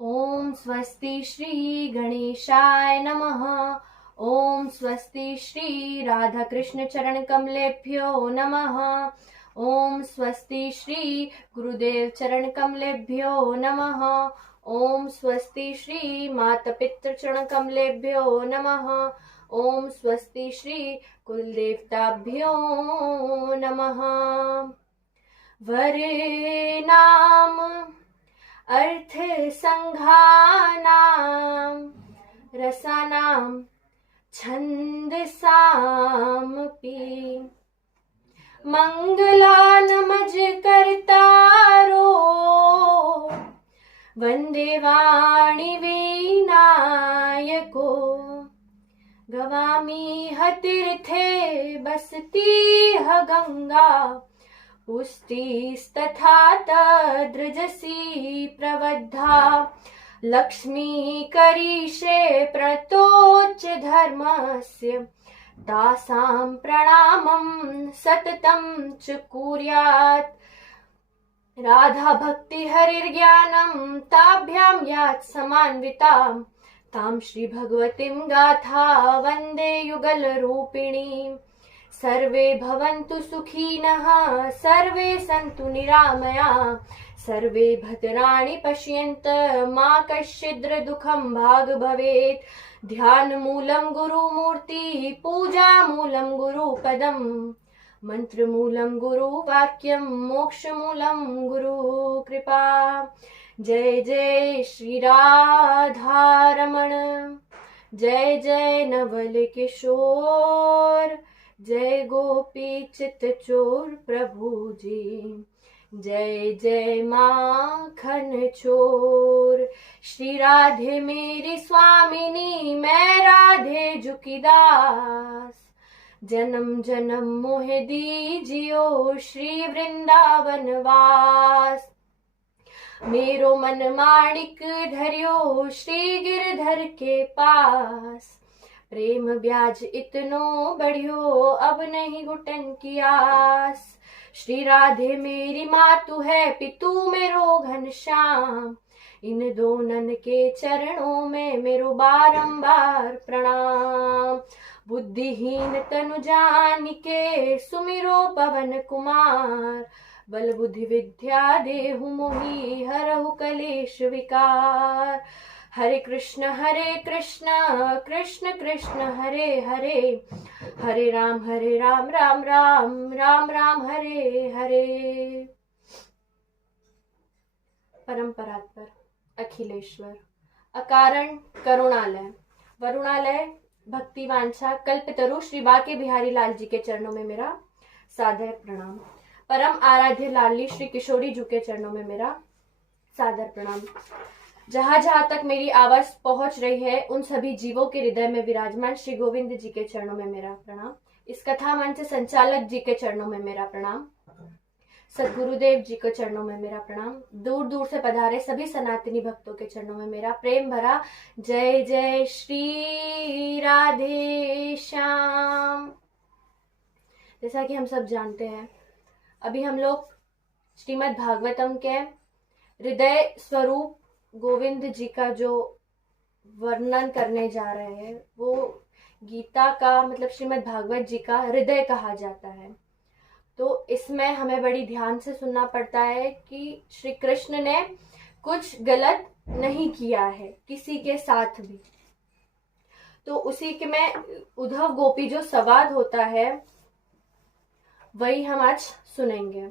ओम स्वस्ति श्री गणेशाय नमः। ओम स्वस्ति श्री राधा कृष्ण चरण कमलेभ्यो नमः। ओम स्वस्ति श्री गुरुदेव चरण कमलेभ्यो नमः। ओम स्वस्ति श्री माता पितृ चरण कमलेभ्यो नमः। ओम स्वस्ति श्री कुलदेवताभ्यो नमः। वरेणाम अर्थ संघानां रसानां छन्दसामपि मंगलानमज कर्तारो वन्दे वाणी विनायको गवामी तीर्थे बसती गंगा पुष्टिस्तथा तद्रजसी प्रवद्धा लक्ष्मी करीषे प्रतोच धर्मस्य तासां प्रणामं सततं च कुर्यात्। राधा भक्ति हरिर्ज्ञानं ताभ्यां यात् समान्वितां तां श्री भगवतीं गाथा वन्दे युगल रूपिणीम्। सर्वे भवन्तु सुखिनः सर्वे सन्तु निरामया सर्वे भद्राणि पश्यन्त मा कश्चित् दुःखं भाग् भवेत्। ध्यानमूलं गुरुमूर्ति पूजामूलं गुरुपदम् मंत्रमूलं गुरुवाक्यं मोक्षमूलं गुरुकृपा। जय जय श्री राधारमण जय जय नवल किशोर जय गोपी चित चोर प्रभु जी जय जय माखन चोर। श्री राधे मेरी स्वामिनी मैं राधे जुकीदास जन्म जन्म मोह दीजियो श्री वृंदावन वास। मेरो मन माणिक धरियो श्री गिरधर के पास प्रेम ब्याज इतनो बढ़ियो अब नहीं घुटन की आस। श्री राधे मेरी मातु है पितु मेरो घनश्याम इन दोनों के चरणों में मेरो बारंबार प्रणाम। बुद्धिहीन तनु जानिके सुमिरो पवन कुमार बल बुद्धि विद्या देहु मोहि हरहु कलेश विकार। हरे कृष्ण कृष्ण कृष्ण हरे हरे हरे राम राम राम राम राम हरे हरे। परम्परात्पर अखिलेश्वर अकारण करुणालय वरुणालय भक्ति वांछा कल्पतरु श्री बाके बिहारी लाल जी के चरणों में मेरा सादर प्रणाम। परम आराध्य लाली श्री किशोरी जी के चरणों में मेरा सादर प्रणाम। जहां जहां तक मेरी आवाज पहुंच रही है उन सभी जीवों के हृदय में विराजमान श्री गोविंद जी के चरणों में मेरा प्रणाम। इस कथा मंच संचालक जी के चरणों में मेरा प्रणाम। सदगुरुदेव जी के चरणों में मेरा प्रणाम। दूर दूर से पधारे सभी सनातनी भक्तों के चरणों में मेरा प्रेम भरा जय जय श्री राधे श्याम। जैसा कि हम सब जानते हैं अभी हम लोग श्रीमद् भागवतम के हृदय स्वरूप गोविंद जी का जो वर्णन करने जा रहे हैं वो गीता का मतलब श्रीमद् भागवत जी का हृदय कहा जाता है। तो इसमें हमें बड़ी ध्यान से सुनना पड़ता है कि श्री कृष्ण ने कुछ गलत नहीं किया है किसी के साथ भी। तो उसी के में उद्धव गोपी जो संवाद होता है वही हम आज सुनेंगे।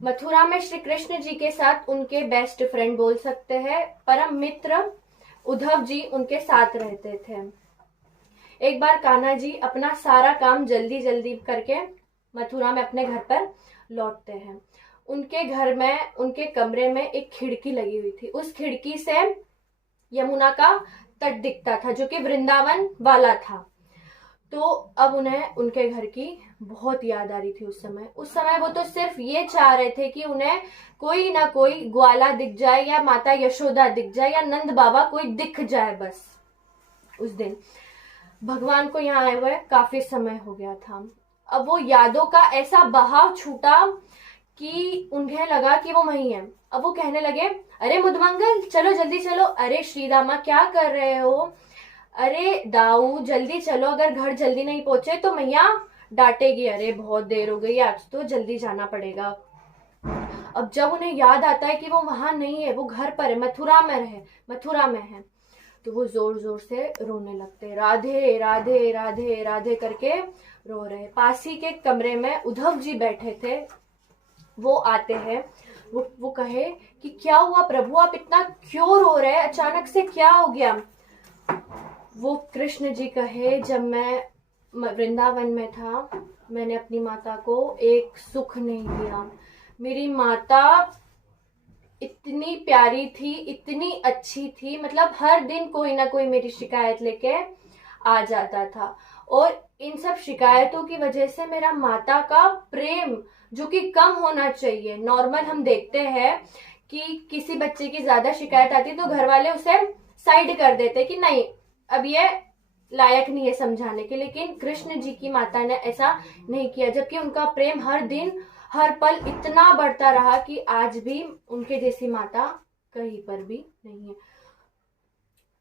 मथुरा में श्री कृष्ण जी के साथ उनके बेस्ट फ्रेंड बोल सकते हैं परम मित्र उद्धव जी उनके साथ रहते थे। एक बार कान्हा जी अपना सारा काम जल्दी जल्दी करके मथुरा में अपने घर पर लौटते हैं। उनके घर में उनके कमरे में एक खिड़की लगी हुई थी। उस खिड़की से यमुना का तट दिखता था जो कि वृंदावन वाला था। तो अब उन्हें उनके घर की बहुत याद आ रही थी। उस समय वो तो सिर्फ ये चाह रहे थे कि उन्हें कोई ना कोई ग्वाला दिख जाए या माता यशोदा दिख जाए या नंद बाबा कोई दिख जाए। बस उस दिन भगवान को यहाँ आए हुए काफी समय हो गया था। अब वो यादों का ऐसा बहाव छूटा कि उन्हें लगा कि वो वही है। अब वो कहने लगे, अरे मुदमंगल चलो जल्दी चलो, अरे श्री रामा क्या कर रहे हो, अरे दाऊ जल्दी चलो, अगर घर जल्दी नहीं पहुंचे तो मैया डांटेगी, अरे बहुत देर हो गई आज तो जल्दी जाना पड़ेगा। अब जब उन्हें याद आता है कि वो वहां नहीं है, वो घर पर है, मथुरा में है, तो वो जोर जोर से रोने लगते, राधे राधे राधे राधे करके रो रहे। पास ही के कमरे में उद्धव जी बैठे थे, वो आते हैं, वो कहे कि क्या हुआ प्रभु, आप इतना क्यों रो रहे हैं, अचानक से क्या हो गया। वो कृष्ण जी कहे, जब मैं वृंदावन में था, मैंने अपनी माता को एक सुख नहीं दिया। मेरी माता इतनी प्यारी थी, इतनी अच्छी थी, मतलब हर दिन कोई ना कोई मेरी शिकायत लेके आ जाता था, और इन सब शिकायतों की वजह से मेरा माता का प्रेम, जो कि कम होना चाहिए, नॉर्मल हम देखते हैं कि किसी बच्चे की ज्यादा शिकायत आती तो घर वाले उसे साइड कर देते कि नहीं अब ये लायक नहीं है समझाने के, लेकिन कृष्ण जी की माता ने ऐसा नहीं किया, जबकि उनका प्रेम हर दिन हर पल इतना बढ़ता रहा कि आज भी उनके जैसी माता कहीं पर भी नहीं है।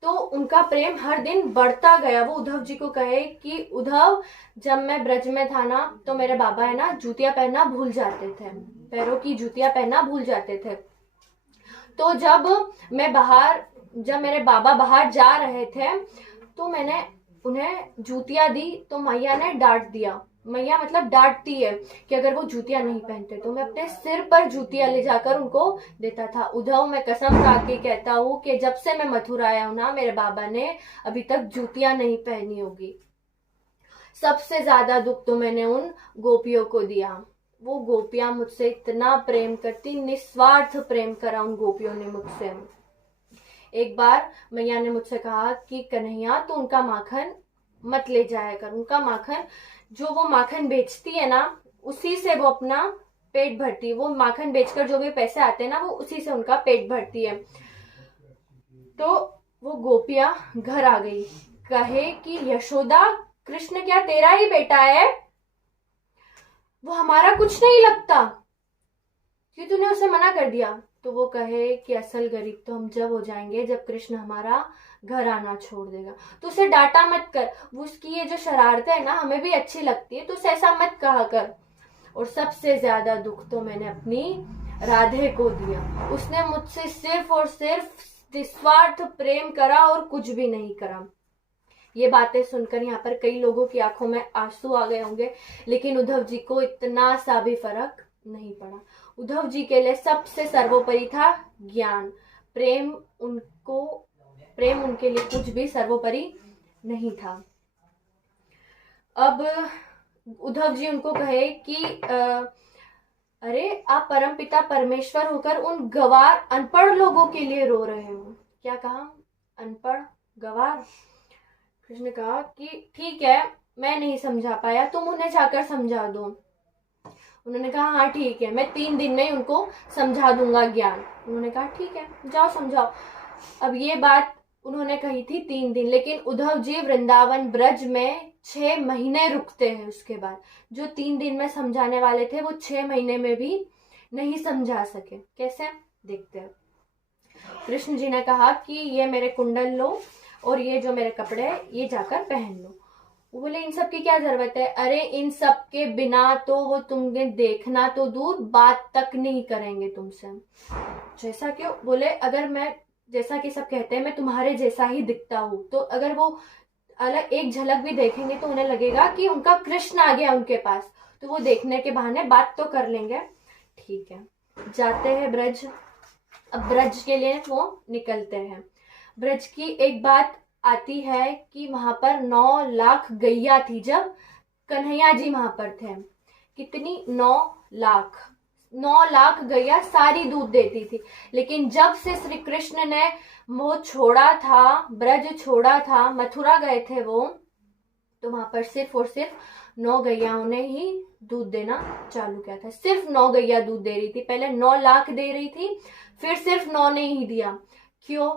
तो उनका प्रेम हर दिन बढ़ता गया। वो उद्धव जी को कहे कि उद्धव, जब मैं ब्रज में था ना, तो मेरे बाबा है ना जूतियां पहनना भूल जाते थे, पैरों की जूतियां पहनना भूल जाते थे। तो जब मेरे बाबा बाहर जा रहे थे, तो मैंने उन्हें जूतियां दी, तो मैया ने डांट दिया। मैया मतलब डांटती है कि अगर वो जूतियां नहीं पहनते तो मैं अपने सिर पर जूतियां ले जाकर उनको देता था। उद्धव, मैं कसम खा के कहता हूँ कि जब से मैं मथुरा आया हूं ना, मेरे बाबा ने अभी तक जूतियां नहीं पहनी होगी। सबसे ज्यादा दुख तो मैंने उन गोपियों को दिया। वो गोपियां मुझसे इतना प्रेम करती, निस्वार्थ प्रेम करा उन गोपियों ने मुझसे। एक बार मैया ने मुझसे कहा कि कन्हैया, तो उनका माखन मत ले जाया कर, उनका माखन, जो वो माखन बेचती है ना, उसी से वो अपना पेट भरती है, वो माखन बेचकर जो भी पैसे आते हैं ना, वो उसी से उनका पेट भरती है। तो वो गोपियां घर आ गई, कहे कि यशोदा, कृष्ण क्या तेरा ही बेटा है, वो हमारा कुछ नहीं लगता, क्यों तूने उसे मना कर दिया। तो वो कहे कि असल गरीब तो हम जब हो जाएंगे जब कृष्ण हमारा घर आना छोड़ देगा, तो उसे डांटा मत कर, वो उसकी ये जो शरारतें है ना हमें भी अच्छी लगती है, तो उसे ऐसा मत कहा कर। और सबसे ज्यादा दुख तो मैंने अपनी राधे को दिया। उसने मुझसे सिर्फ और सिर्फ निस्वार्थ प्रेम करा और कुछ भी नहीं करा। ये बातें सुनकर यहाँ पर कई लोगों की आंखों में आंसू आ गए होंगे, लेकिन उद्धव जी को इतना सा भी फर्क नहीं पड़ा। उद्धव जी के लिए सबसे सर्वोपरि था ज्ञान, प्रेम उनके लिए कुछ भी सर्वोपरि नहीं था। अब उद्धव जी उनको कहे कि अरे आप परमपिता परमेश्वर होकर उन गवार अनपढ़ लोगों के लिए रो रहे हो। क्या कहा? अनपढ़ गवार। कृष्ण कहा कि ठीक है, मैं नहीं समझा पाया, तुम उन्हें जाकर समझा दो। उन्होंने कहा हाँ ठीक है, मैं 3 दिन में उनको समझा दूंगा ज्ञान। उन्होंने कहा ठीक है, जाओ समझाओ। अब ये बात उन्होंने कही थी 3 दिन, लेकिन उद्धव जी वृंदावन ब्रज में 6 महीने रुकते हैं। उसके बाद जो 3 दिन में समझाने वाले थे वो 6 महीने में भी नहीं समझा सके। कैसे? देखते हैं। कृष्ण जी ने कहा कि ये मेरे कुंडल लो और ये जो मेरे कपड़े हैं ये जाकर पहन लो। वो बोले इन सब की क्या जरूरत है? अरे इन सब के बिना तो वो तुम्हें देखना तो दूर, बात तक नहीं करेंगे तुमसे। जैसा क्यों? बोले अगर मैं, जैसा कि सब कहते हैं, मैं तुम्हारे जैसा ही दिखता हूँ, तो अगर वो अलग एक झलक भी देखेंगे तो उन्हें लगेगा कि उनका कृष्ण आ गया उनके पास, तो वो देखने के बहाने बात तो कर लेंगे। ठीक है, जाते हैं ब्रज। अब ब्रज के लिए वो निकलते हैं। ब्रज की एक बात आती है कि वहां पर 9 लाख गैया थी जब कन्हैया जी वहां पर थे। कितनी? 9 लाख गैया सारी दूध देती थी। लेकिन जब से श्री कृष्ण ने वो छोड़ा था, ब्रज छोड़ा था, मथुरा गए थे वो, तो वहां पर सिर्फ और सिर्फ 9 गैयाओं ने ही दूध देना चालू किया था। सिर्फ 9 गैया दूध दे रही थी। पहले 9 लाख दे रही थी, फिर सिर्फ 9 ने ही दिया। क्यों?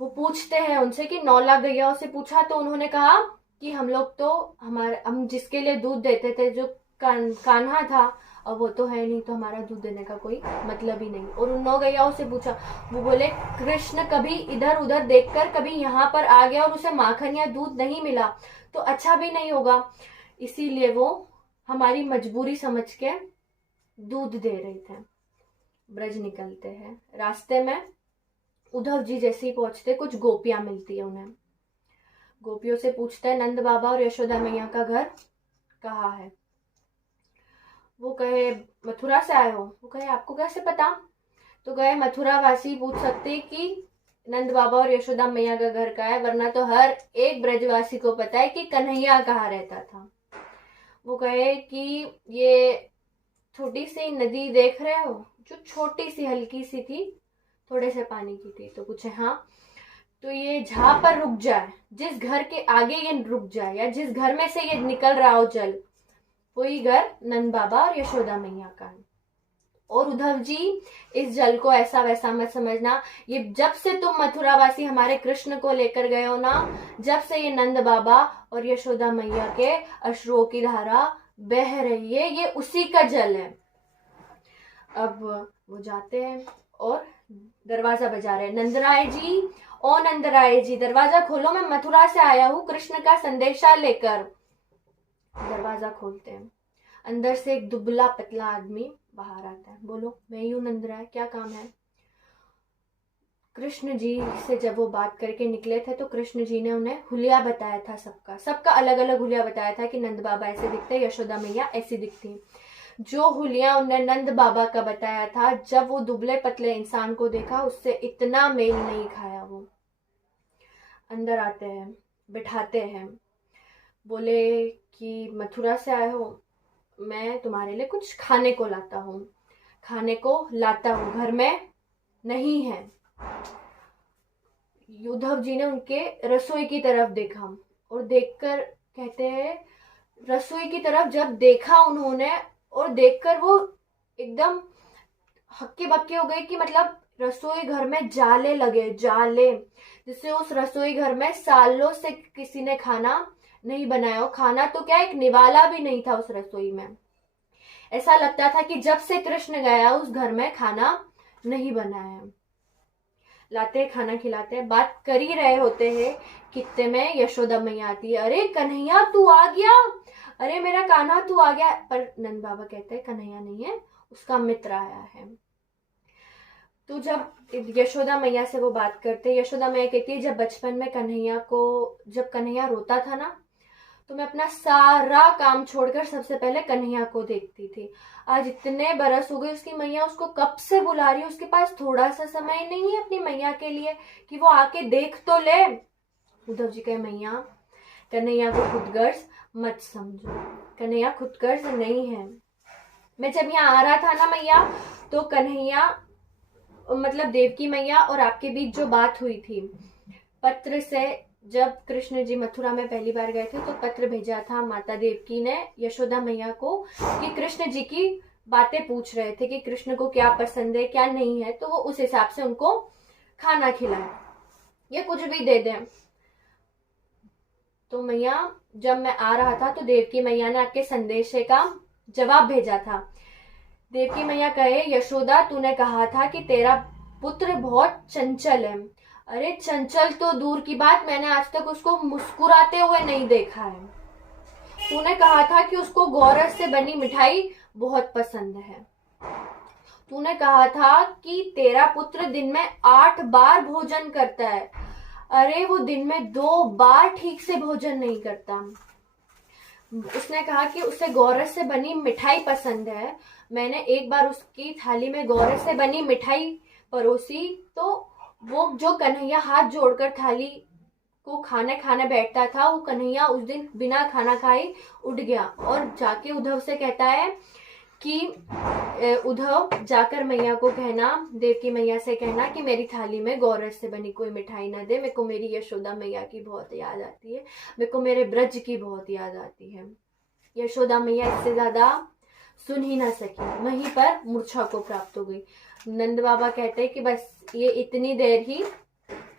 वो पूछते हैं उनसे कि 9 लाख गैयाओं से पूछा तो उन्होंने कहा कि हम लोग तो हम जिसके लिए दूध देते थे, जो कान्हा था, अब वो तो है नहीं, तो हमारा दूध देने का कोई मतलब ही नहीं। और उन 9 गैयाओं से पूछा, वो बोले कृष्ण कभी इधर उधर देखकर कभी यहाँ पर आ गया और उसे माखन या दूध नहीं मिला तो अच्छा भी नहीं होगा, इसीलिए वो हमारी मजबूरी समझ के दूध दे रहे थे। ब्रज निकलते हैं, रास्ते में उद्धव जी जैसे ही पहुंचते कुछ गोपियां मिलती है उन्हें। गोपियों से पूछते हैं नंद बाबा और यशोदा मैया का घर कहाँ है। वो कहे मथुरा से आए हो। वो कहे आपको कैसे पता। तो कहे मथुरा वासी पूछ सकते कि नंद बाबा और यशोदा मैया का घर कहाँ है, वरना तो हर एक ब्रजवासी को पता है कि कन्हैया कहाँ रहता था। वो कहे कि ये छोटी सी नदी देख रहे हो, जो छोटी सी हल्की सी थी, थोड़े से पानी की थी। तो पूछे हाँ, तो ये जहां पर रुक जाए, जिस घर के आगे ये रुक जाए या जिस घर में से ये निकल रहा हो जल, वही घर नंद बाबा और यशोदा मैया का है। और उद्धव जी इस जल को ऐसा वैसा मत समझना, ये जब से तुम मथुरावासी हमारे कृष्ण को लेकर गए हो ना, जब से ये नंद बाबा और यशोदा मैया के अश्रुओं की धारा बह रही है, ये उसी का जल है। अब वो जाते हैं और दरवाजा बजा रहे हैं, नंदराय जी, ओ नंदराय जी दरवाजा खोलो, मैं मथुरा से आया हूँ कृष्ण का संदेशा लेकर। दरवाजा खोलते हैं, अंदर से एक दुबला पतला आदमी बाहर आता है। बोलो मैं ही हूँ नंदराय, क्या काम है। कृष्ण जी से जब वो बात करके निकले थे तो कृष्ण जी ने उन्हें हुलिया बताया था, सबका अलग अलग हुलिया बताया था कि नंद बाबा ऐसे दिखते, यशोदा मैया ऐसी दिखती। जो हुलिया उन्हें नंद बाबा का बताया था, जब वो दुबले पतले इंसान को देखा उससे इतना मेल नहीं खाया। वो अंदर आते हैं, बिठाते हैं, बोले कि मथुरा से आए हो, मैं तुम्हारे लिए कुछ खाने को लाता हूँ, खाने को लाता हूँ, घर में नहीं है। उद्धव जी ने उनके रसोई की तरफ देखा और देखकर कहते हैं, रसोई की तरफ जब देखा उन्होंने और देखकर वो एकदम हक्के बक्के हो गए कि मतलब रसोई घर में जाले लगे, जाले, जिससे उस रसोई घर में सालों से किसी ने खाना नहीं बनाया हो। खाना तो क्या, एक निवाला भी नहीं था उस रसोई में। ऐसा लगता था कि जब से कृष्ण गया उस घर में खाना नहीं बना है। लाते खाना खिलाते हैं, बात कर ही रहे होते हैं, कितने में यशोदा मैया आती है, अरे कन्हैया तू आ गया, अरे मेरा कान्हा तू आ गया। पर नंद बाबा कहते हैं कन्हैया नहीं है, उसका मित्र आया है। तो जब यशोदा मैया से वो बात करते, यशोदा मैया कहती है जब बचपन में जब कन्हैया रोता था ना, तो मैं अपना सारा काम छोड़कर सबसे पहले कन्हैया को देखती थी। आज इतने बरस हो गए, उसकी मैया उसको कब से बुला रही है, उसके पास थोड़ा सा समय नहीं है अपनी मैया के लिए कि वो आके देख तो ले। उद्धव जी कहे मैया, कन्हैया को खुदगर्ज मत समझो, कन्हैया खुदगर्ज नहीं है। मैं जब यहाँ आ रहा था ना मैया, तो कन्हैया मतलब देवकी मैया और आपके बीच जो बात हुई थी पत्र से, जब कृष्ण जी मथुरा में पहली बार गए थे तो पत्र भेजा था माता देवकी ने यशोदा मैया को कि कृष्ण जी की बातें पूछ रहे थे कि कृष्ण को क्या पसंद है क्या नहीं है, तो वो उस हिसाब से उनको खाना खिलाए, ये कुछ भी दे दें। तो मैया जब मैं आ रहा था तो देवकी मैया ने आपके संदेशे का जवाब भेजा था। देवकी मैया कहे, यशोदा तूने कहा था कि तेरा पुत्र बहुत चंचल है। अरे चंचल तो दूर की बात, मैंने आज तक उसको मुस्कुराते हुए नहीं देखा है। तूने कहा था कि उसको गौरस से बनी मिठाई बहुत पसंद है। तूने कहा था कि तेरा पुत्र दिन में 8 बार भोजन करता है। अरे वो दिन में 2 बार ठीक से भोजन नहीं करता। उसने कहा कि उसे गौरस से बनी मिठाई पसंद है। मैंने एक बार उसकी थाली में गौरस से बनी मिठाई परोसी तो वो जो कन्हैया हाथ जोड़कर थाली को खाने बैठता था, वो कन्हैया उस दिन बिना खाना खाए उठ गया और जाके उद्धव से कहता है कि उद्धव जाकर मैया को कहना, देवकी मैया से कहना कि मेरी थाली में गौरस से बनी कोई मिठाई ना दे, मेरे को मेरी यशोदा मैया की बहुत याद आती है, मेरे को मेरे ब्रज की बहुत याद आती है। यशोदा मैया इससे ज्यादा सुन ही ना सकी, वहीं पर मूर्छा को प्राप्त हो गई। नंद बाबा कहते हैं कि बस ये इतनी देर ही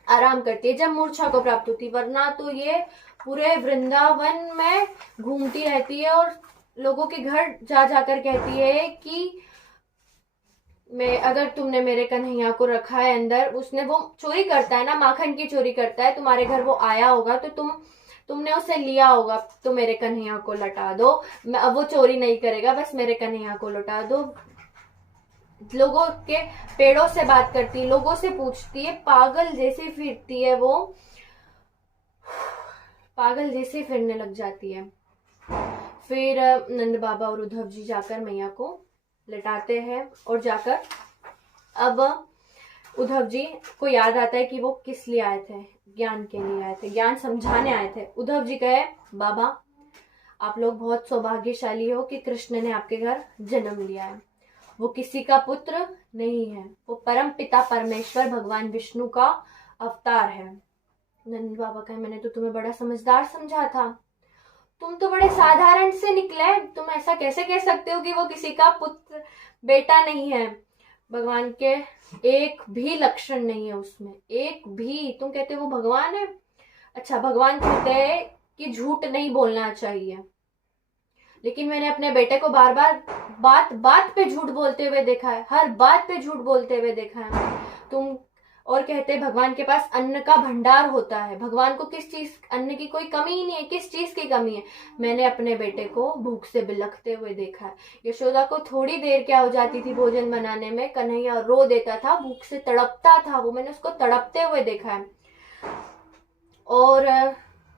आराम करती है जब मूर्छा को प्राप्त होती, वरना तो ये पूरे वृंदावन में घूमती रहती है और लोगों के घर जा जाकर कहती है कि मैं, अगर तुमने मेरे कन्हैया को रखा है अंदर, उसने, वो चोरी करता है ना, माखन की चोरी करता है, तुम्हारे घर वो आया होगा तो तुमने उसे लिया होगा, तो मेरे कन्हैया को लौटा दो। अब वो चोरी नहीं करेगा, बस मेरे कन्हैया को लौटा दो। लोगों के पेड़ों से बात करती है, लोगों से पूछती है, पागल जैसे फिरती है वो, पागल जैसे फिरने लग जाती है। फिर नंद बाबा और उद्धव जी जाकर मैया को लटाते हैं और जाकर अब उद्धव जी को याद आता है कि वो किस लिए आए थे, ज्ञान के लिए आए थे, ज्ञान समझाने आए थे। उद्धव जी कहे, बाबा आप लोग बहुत सौभाग्यशाली हो कि कृष्ण ने आपके घर जन्म लिया है। वो किसी का पुत्र नहीं है, वो परम पिता परमेश्वर भगवान विष्णु का अवतार है। नंद बाबा कहे, मैंने तो तुम्हें बड़ा समझदार समझा था, तुम तो बड़े साधारण से निकले, तुम ऐसा कैसे कह सकते हो कि वो किसी का पुत्र बेटा नहीं है। भगवान के एक भी लक्षण नहीं है उसमें, एक भी। तुम कहते हो वो भगवान है। अच्छा, भगवान कहते हैं कि झूठ नहीं बोलना चाहिए, लेकिन मैंने अपने बेटे को बार बार बात बात पे झूठ बोलते हुए देखा है, हर बात पे झूठ बोलते हुए देखा है तुम। और कहते हैं भगवान के पास अन्न का भंडार होता है, भगवान को किस चीज, अन्न की कोई कमी ही नहीं है, किस चीज की कमी है। मैंने अपने बेटे को भूख से बिलखते हुए देखा है। यशोदा को थोड़ी देर क्या हो जाती थी भोजन बनाने में, कन्हैया रो देता था, भूख से तड़पता था वो, मैंने उसको तड़पते हुए देखा है। और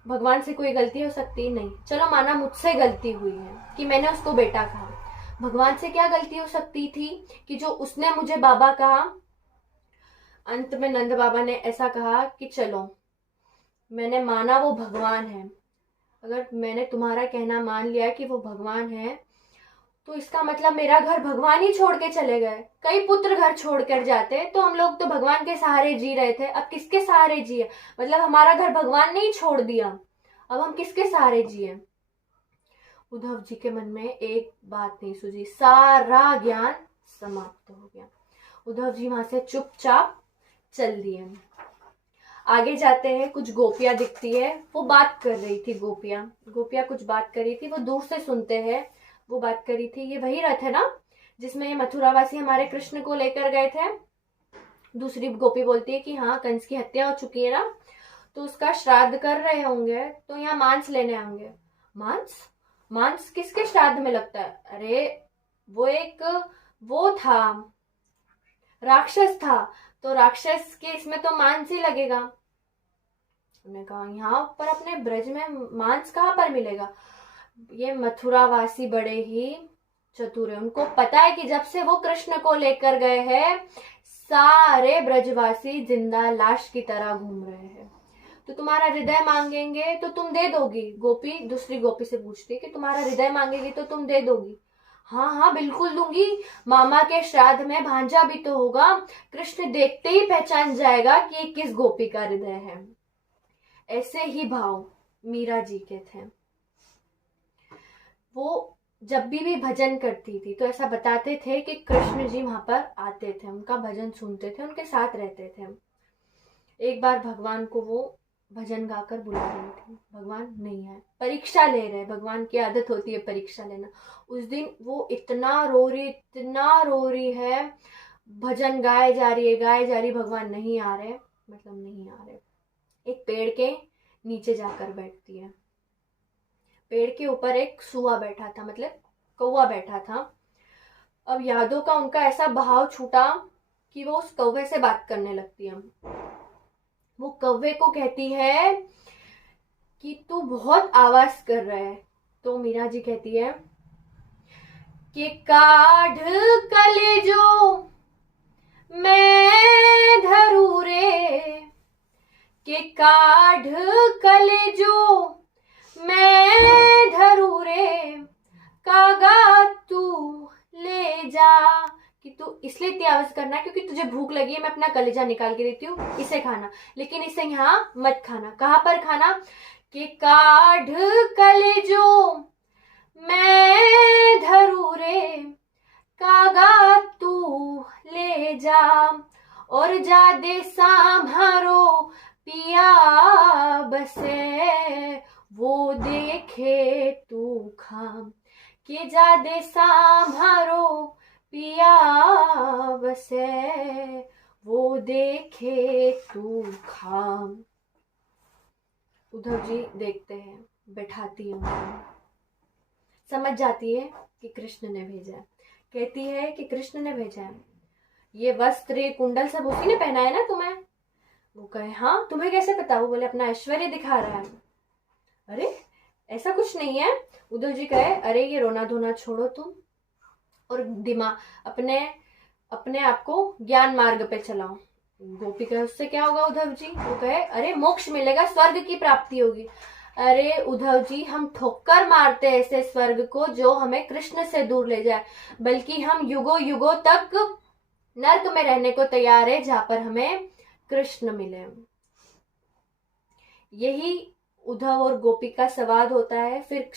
भगवान से कोई गलती हो सकती नहीं, चलो माना मुझसे गलती हुई है कि मैंने उसको बेटा कहा, भगवान से क्या गलती हो सकती थी कि जो उसने मुझे बाबा कहा। अंत में नंद बाबा ने ऐसा कहा कि चलो, मैंने माना वो भगवान है, अगर मैंने तुम्हारा कहना मान लिया कि वो भगवान है, तो इसका मतलब मेरा घर भगवान ही छोड़ के चले गए। कई पुत्र घर छोड़कर जाते, तो हम लोग तो भगवान के सहारे जी रहे थे, अब किसके सहारे जिए? मतलब हमारा घर भगवान ने ही छोड़ दिया, अब हम किसके सहारे जिए? उद्धव जी के मन में एक बात नहीं सूझी, सारा ज्ञान समाप्त हो गया। उद्धव जी वहां से चुपचाप चल दिए। आगे जाते हैं, कुछ गोपियां दिखती है, वो बात कर रही थी। गोपियां कुछ बात कर रही थी, वो दूर से सुनते हैं। वो बात कर रही थी, ये वही रथ है ना जिसमें ये मथुरावासी हमारे कृष्ण को लेकर गए थे। दूसरी गोपी बोलती है कि हाँ, कंस की हत्या हो चुकी है ना, तो उसका श्राद्ध कर रहे होंगे, तो यहाँ मांस लेने आएंगे। मांस किसके श्राद्ध में लगता है? अरे वो था, राक्षस था, तो राक्षस के इसमें तो मांस ही लगेगा। उन्होंने कहा यहाँ पर अपने ब्रज में मांस कहाँ पर मिलेगा? ये मथुरावासी बड़े ही चतुर है, उनको पता है कि जब से वो कृष्ण को लेकर गए हैं, सारे ब्रजवासी जिंदा लाश की तरह घूम रहे हैं, तो तुम्हारा हृदय मांगेंगे तो तुम दे दोगी। गोपी दूसरी गोपी से पूछती है कि तुम्हारा हृदय मांगेगी तो तुम दे दोगी? हाँ हाँ बिल्कुल दूंगी, मामा के श्राद्ध में भांजा भी तो होगा, कृष्ण देखते ही पहचान जाएगा कि ये किस गोपी का हृदय है। ऐसे ही भाव मीरा जी के थे। वो जब भी भजन करती थी तो ऐसा बताते थे कि कृष्ण जी वहां पर आते थे, उनका भजन सुनते थे, उनके साथ रहते थे। एक बार भगवान को वो भजन गाकर बुला रही थी, भगवान नहीं आए, परीक्षा ले रहे, भगवान की आदत होती है परीक्षा लेना। उस दिन वो इतना रो रही है, भजन गाए जा रही, भगवान नहीं आ रहे, मतलब नहीं आ रहे। एक पेड़ के नीचे जाकर बैठती है। पेड़ के ऊपर एक सुआ बैठा था, मतलब कौवा बैठा था। अब यादों का उनका ऐसा बहाव छूटा कि वो उस कौवे से बात करने लगती है। वो कौवे को कहती है कि तू बहुत आवाज कर रहा है। तो मीरा जी कहती है कि काढ़ कलेजो मैं धरू रे, कि काढ़ कलेजो मैं धरू रे, कागा तू ले जा। कि तू इसलिए इतनी आवाज करना है क्योंकि तुझे भूख लगी है, मैं अपना कलेजा निकाल के देती हूँ, इसे खाना, लेकिन इसे यहाँ मत खाना। कहाँ पर खाना? कि काढ़ कलेजो मैं धरू रे, कागा तू ले जा, और जा दे सांभरो पिया बसे, वो देखे तू खाम। कि जा दे सांभरो पिया बसे, वो देखे तू खाम। उद्धव जी देखते हैं, बैठाती है उनको, समझ जाती है कि कृष्ण ने भेजा है। कहती है कि कृष्ण ने भेजा है, ये वस्त्र ये कुंडल सब उसी ने पहना है ना तुम्हें? वो कहे हाँ, तुम्हें कैसे पता? वो बोले अपना ऐश्वर्य दिखा रहा है। अरे ऐसा कुछ नहीं है। उद्धव जी कहे अरे ये रोना धोना छोड़ो तुम, और दिमाग अपने अपने आप को ज्ञान मार्ग पे चलाओ। गोपी कहे उससे क्या होगा उद्धव जी? वो कहे अरे मोक्ष मिलेगा, स्वर्ग की प्राप्ति होगी। अरे उद्धव जी, हम ठोकर मारते ऐसे स्वर्ग को जो हमें कृष्ण से दूर ले जाए, बल्कि हम युगों युगों तक नर्क में रहने को तैयार है जहां पर हमें कृष्ण मिले। यही उद्धव और गोपी का संवाद होता है। फिर